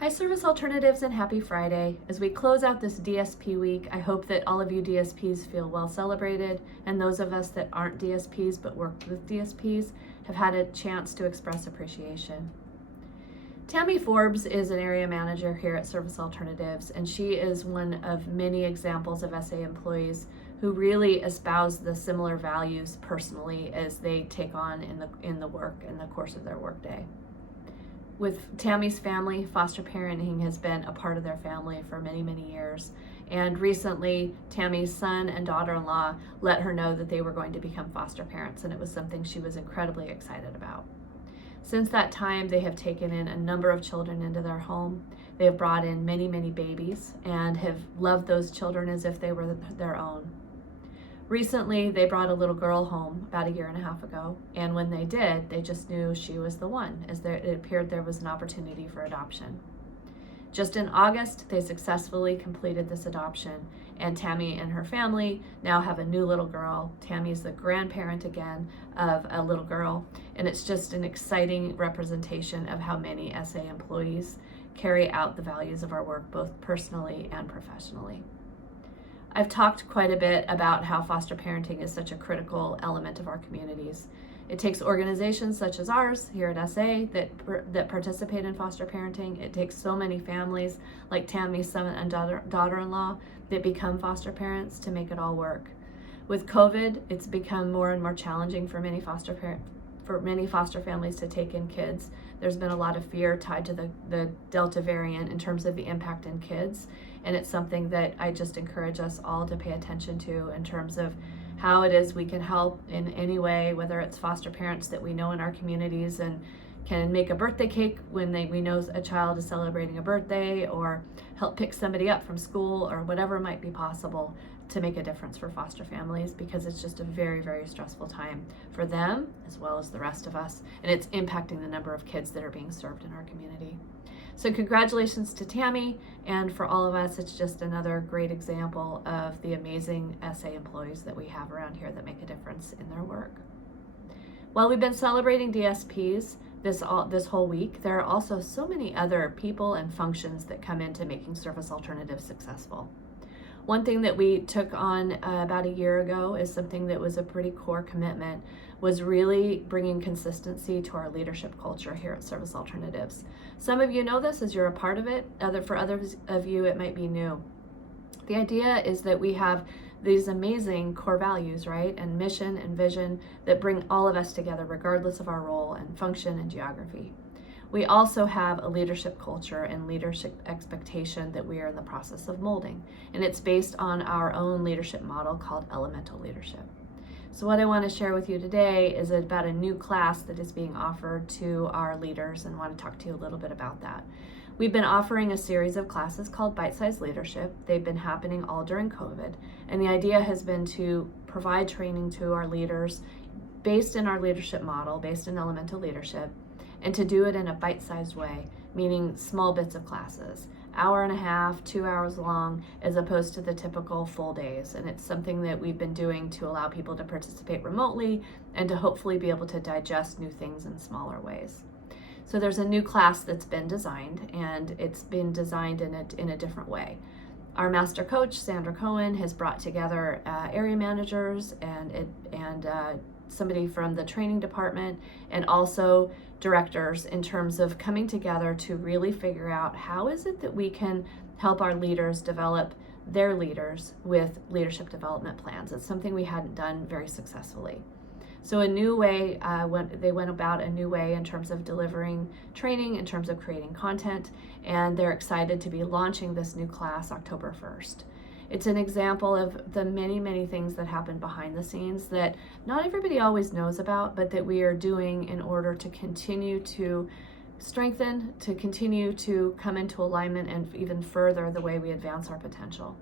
Hi, Service Alternatives, and happy Friday. As we close out this DSP week, I hope that all of you DSPs feel well celebrated, and those of us that aren't DSPs but worked with DSPs have had a chance to express appreciation. Tammy Forbes is an area manager here at Service Alternatives, and she is one of many examples of SA employees who really espouse the similar values personally as they take on in the work in the course of their workday. With Tammy's family, foster parenting has been a part of their family for many, many years. And recently, Tammy's son and daughter-in-law let her know that they were going to become foster parents, and it was something she was incredibly excited about. Since that time, they have taken in a number of children into their home. They have brought in many, many babies and have loved those children as if they were their own. Recently, they brought a little girl home about a year and a half ago, and when they did, they just knew she was the one, as it appeared there was an opportunity for adoption. Just in August, they successfully completed this adoption, and Tammy and her family now have a new little girl. Tammy's the grandparent again of a little girl, and it's just an exciting representation of how many SA employees carry out the values of our work, both personally and professionally. I've talked quite a bit about how foster parenting is such a critical element of our communities. It takes organizations such as ours here at SA that participate in foster parenting. It takes so many families like Tammy's son and daughter-in-law that become foster parents to make it all work. With COVID, it's become more and more challenging for many foster families to take in kids. There's been a lot of fear tied to the Delta variant in terms of the impact in kids, and it's something that I just encourage us all to pay attention to in terms of how it is we can help in any way, whether it's foster parents that we know in our communities and can make a birthday cake when we know a child is celebrating a birthday, or help pick somebody up from school, or whatever might be possible to make a difference for foster families, because it's just a very, very stressful time for them as well as the rest of us, and it's impacting the number of kids that are being served in our community. So congratulations to Tammy, and for all of us, it's just another great example of the amazing SA employees that we have around here that make a difference in their work. While we've been celebrating DSPs this whole week, there are also so many other people and functions that come into making Service Alternatives successful. One thing that we took on about a year ago is something that was a pretty core commitment, was really bringing consistency to our leadership culture here at Service Alternatives. Some of you know this as you're a part of it. For others of you, it might be new. The idea is that we have these amazing core values, right, and mission and vision that bring all of us together regardless of our role and function and geography. We also have a leadership culture and leadership expectation that we are in the process of molding, and it's based on our own leadership model called Elemental Leadership. So what I want to share with you today is about a new class that is being offered to our leaders, and want to talk to you a little bit about that. We've been offering a series of classes called Bite-Sized Leadership. They've been happening all during COVID, and the idea has been to provide training to our leaders based in our leadership model, based in Elemental Leadership, and to do it in a bite-sized way, meaning small bits of classes, hour and a half, 2 hours long, as opposed to the typical full days. And it's something that we've been doing to allow people to participate remotely and to hopefully be able to digest new things in smaller ways. So there's a new class that's been designed, and it's been designed in a different way. Our master coach, Sandra Cohen, has brought together area managers and somebody from the training department, and also directors, in terms of coming together to really figure out how is it that we can help our leaders develop their leaders with leadership development plans. It's something we hadn't done very successfully. So a new way, they went about a new way in terms of delivering training, in terms of creating content, and they're excited to be launching this new class October 1st. It's an example of the many, many things that happen behind the scenes that not everybody always knows about, but that we are doing in order to continue to strengthen, to continue to come into alignment, and even further the way we advance our potential.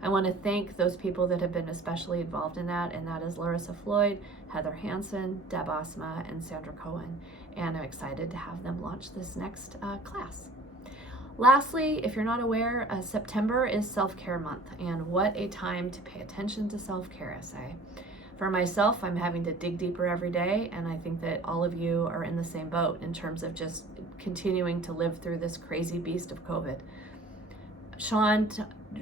I want to thank those people that have been especially involved in that, and that is Larissa Floyd, Heather Hansen, Deb Osma, and Sandra Cohen, and I'm excited to have them launch this next class. Lastly, if you're not aware, September is Self-Care Month, and what a time to pay attention to self-care, I say. For myself, I'm having to dig deeper every day, and I think that all of you are in the same boat in terms of just continuing to live through this crazy beast of COVID. Sean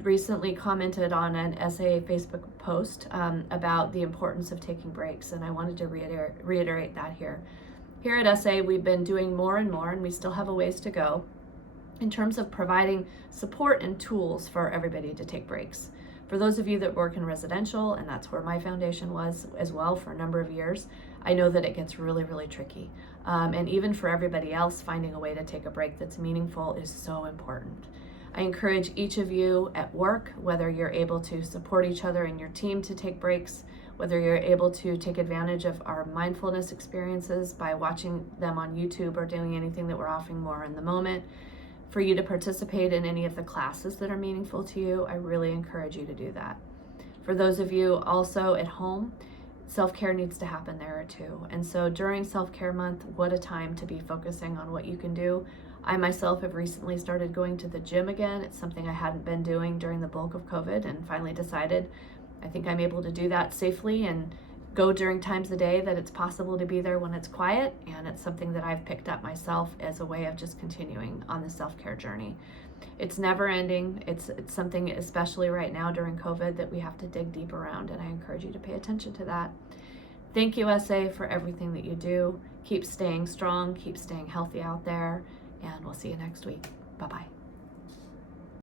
recently commented on an SA Facebook post about the importance of taking breaks, and I wanted to reiterate that here. Here at SA, we've been doing more and more, and we still have a ways to go in terms of providing support and tools for everybody to take breaks. For those of you that work in residential, and that's where my foundation was as well for a number of years, I know that it gets really, really tricky. And even for everybody else, finding a way to take a break that's meaningful is so important. I encourage each of you at work, whether you're able to support each other in your team to take breaks, whether you're able to take advantage of our mindfulness experiences by watching them on YouTube or doing anything that we're offering more in the moment, for you to participate in any of the classes that are meaningful to you, I really encourage you to do that. For those of you also at home, self-care needs to happen there too. And so during self-care month, what a time to be focusing on what you can do. I myself have recently started going to the gym again. It's something I hadn't been doing during the bulk of COVID, and finally decided I think I'm able to do that safely and go during times of day that it's possible to be there when it's quiet. And it's something that I've picked up myself as a way of just continuing on the self-care journey. It's never ending. It's something, especially right now during COVID, that we have to dig deep around, and I encourage you to pay attention to that. Thank you, SA, for everything that you do. Keep staying strong, keep staying healthy out there, and we'll see you next week. Bye-bye.